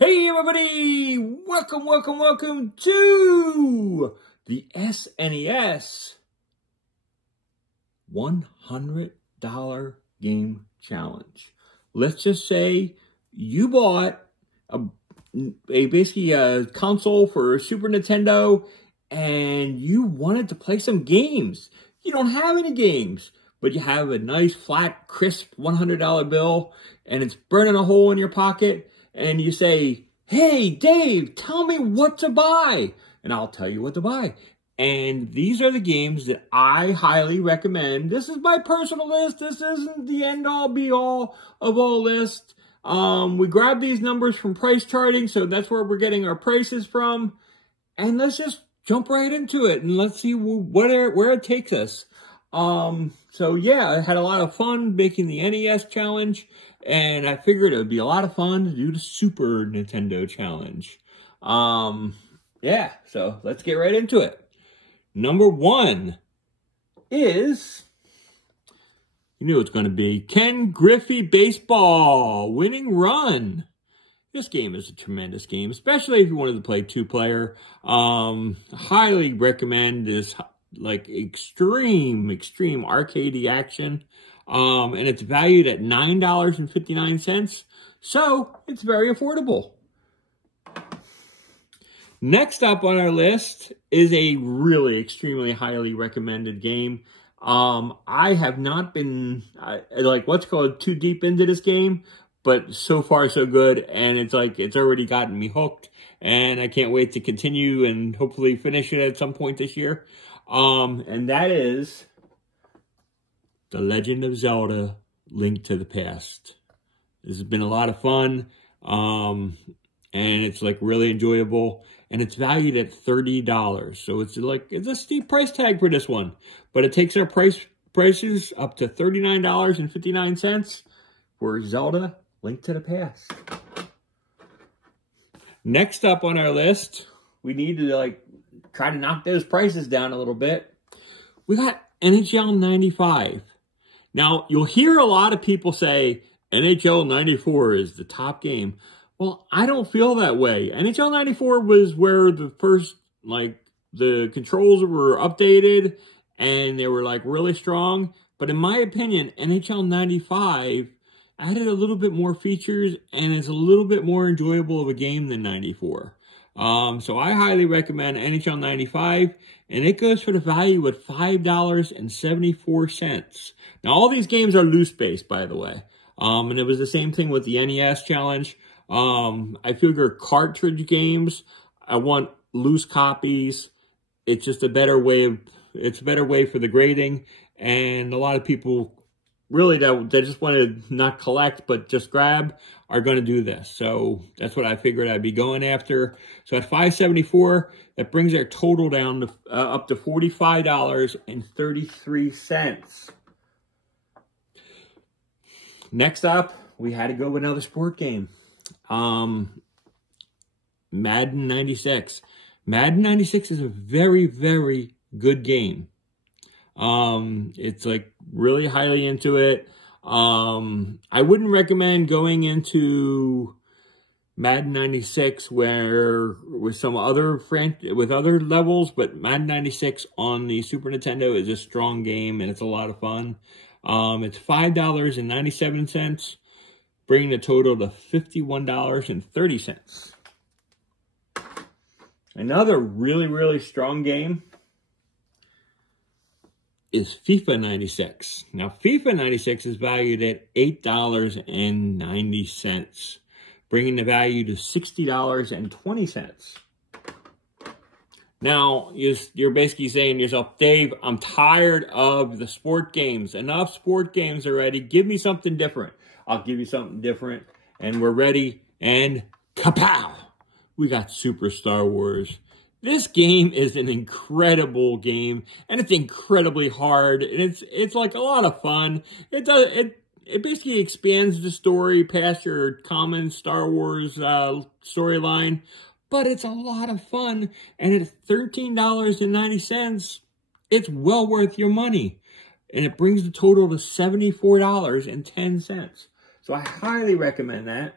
Hey everybody! Welcome to the SNES $100 game challenge. Let's just say you bought basically a console for Super Nintendo and you wanted to play some games. You don't have any games, but you have a nice flat crisp $100 bill and it's burning a hole in your pocket. And you say, hey, Dave, tell me what to buy. And I'll tell you what to buy. And these are the games that I highly recommend. This is my personal list. This isn't the end-all, be-all of all lists. We grabbed these numbers from price charting, so that's where we're getting our prices from. And let's just jump right into it, and let's see where it takes us. So yeah, I had a lot of fun making the NES challenge. And I figured it would be a lot of fun to do the Super Nintendo challenge. Yeah, so let's get right into it. Number one is, you knew it's going to be Ken Griffey Baseball Winning Run. This game is a tremendous game, especially if you wanted to play two-player. Highly recommend this, like, extreme arcadey action. And it's valued at $9.59, so it's very affordable. Next up on our list is a really extremely highly recommended game. I have not been, what's called too deep into this game, but so far so good, and it's already gotten me hooked, and I can't wait to continue and hopefully finish it at some point this year. And that is The Legend of Zelda: Link to the Past. This has been a lot of fun, and it's like really enjoyable, and it's valued at $30. So it's a steep price tag for this one, but it takes our prices up to $39.59 for Zelda: Link to the Past. Next up on our list, we need to try to knock those prices down a little bit. We got NHL 95. Now, you'll hear a lot of people say NHL 94 is the top game. Well, I don't feel that way. NHL 94 was where the first, the controls were updated and they were, really strong. But in my opinion, NHL 95 added a little bit more features and is a little bit more enjoyable of a game than 94. So I highly recommend NHL 95, and it goes for the value at $5.74. Now, all these games are loose-based, by the way. And it was the same thing with the NES challenge. I figure cartridge games, I want loose copies. It's just a better way for the grading. And a lot of people really that just want to not collect but just grab are going to do this. So that's what I figured I'd be going after. So at $5.74, that brings our total down to up to $45.33. Next up, we had to go with another sport game. Madden 96. Madden 96 is a very, very good game. It's really highly into it. I wouldn't recommend going into Madden 96 with some other with other levels, but Madden 96 on the Super Nintendo is a strong game and it's a lot of fun. It's $5.97, bringing the total to $51.30. Another really, really strong game is FIFA 96. Now, FIFA 96 is valued at $8.90, bringing the value to $60.20. Now, you're basically saying to yourself, Dave, I'm tired of the sport games. Enough sport games already. Give me something different. I'll give you something different. And we're ready. And kapow! We got Super Star Wars. This game is an incredible game, and it's incredibly hard, and it's like a lot of fun. It basically expands the story past your common Star Wars storyline, but it's a lot of fun, and at $13.90, it's well worth your money, and it brings the total to $74.10. So I highly recommend that.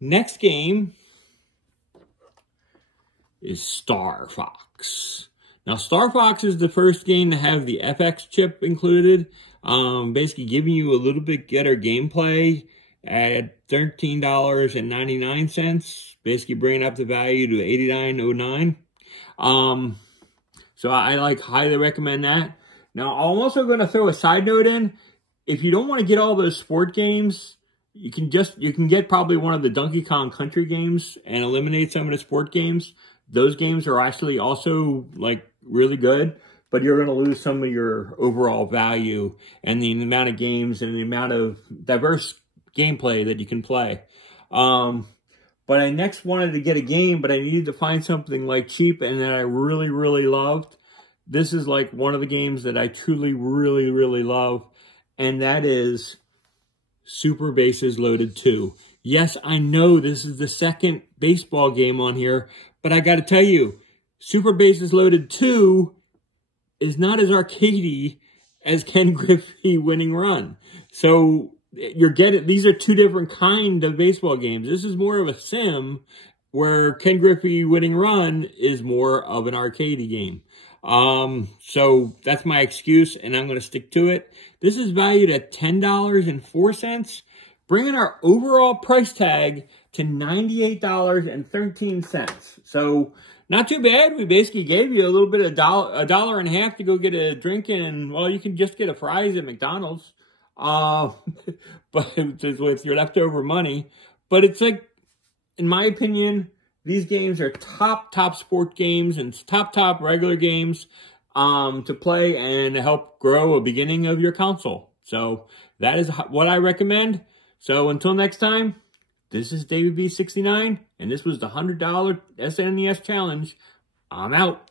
Next game is Star Fox. Now, Star Fox is the first game to have the FX chip included, basically giving you a little bit better gameplay at $13.99, basically bringing up the value to $89.09. So I highly recommend that. Now, I'm also going to throw a side note in. If you don't want to get all those sport games, you can get probably one of the Donkey Kong Country games and eliminate some of the sport games. Those games are actually also really good, but you're going to lose some of your overall value and the amount of games and the amount of diverse gameplay that you can play. But I next wanted to get a game, but I needed to find something cheap and that I really, really loved. This is one of the games that I truly, really, really love, and that is Super Bases Loaded 2. Yes, I know this is the second baseball game on here, but I got to tell you, Super Bases Loaded 2 is not as arcadey as Ken Griffey Winning Run. So these are two different kind of baseball games. This is more of a sim, where Ken Griffey Winning Run is more of an arcadey game. So that's my excuse, and I'm going to stick to it. This is valued at $10.04, bringing our overall price tag to $98.13. So not too bad. We basically gave you a little bit of a dollar and a half to go get a drink, and well, you can just get a fries at McDonald's, but with your leftover money. But it's in my opinion, these games are top sport games and top regular games to play and help grow a beginning of your console. So that is what I recommend. So until next time, this is David B69, and this was the $100 SNES Challenge. I'm out.